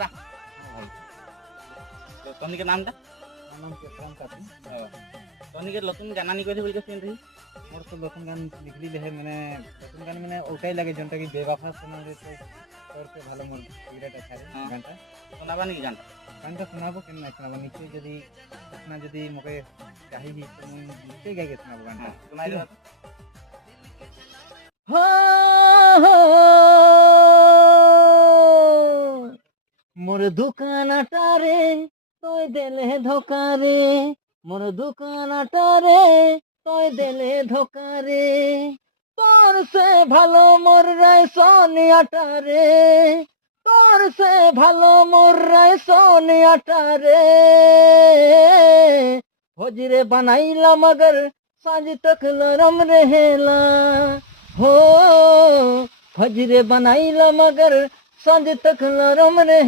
দাদা তো তনিকের নামটা আমার নাম কেশরাম কাটে। তনিকের নতুন গান আনি কইছে বলকে শুনতে মোর তো নতুন গান লিখলি লেহে মানে নতুন গান মানে ওটাই লাগে যেটা কি বেবাফা শোনা যেতে তোরকে ভালো মোর ফেভারিট আছে গানটা। শোনাবা নাকি গানটা গানটা শোনাবো কেন না শোনাবো নিশ্চয়ই যদি আপনার যদি মোকে চাহিবি তো মুই নিশ্চয়ই গাইকে শোনাবো গানটা। শোনাই দাও মোর দোকানটারে তুই দেলে ধোকারে, মোর দোকানটারে তুই দেলে ধোকারে, তোর সে ভালো মোর রায় সোনিয়াটারে, তোর সে ভালো মোর রায় সোনিয়াটারে, হজরে বানাইলা মগর সাজ তক নরম रहेला हो, फजरे बनाइला मगर सांझ तक नरम रहे।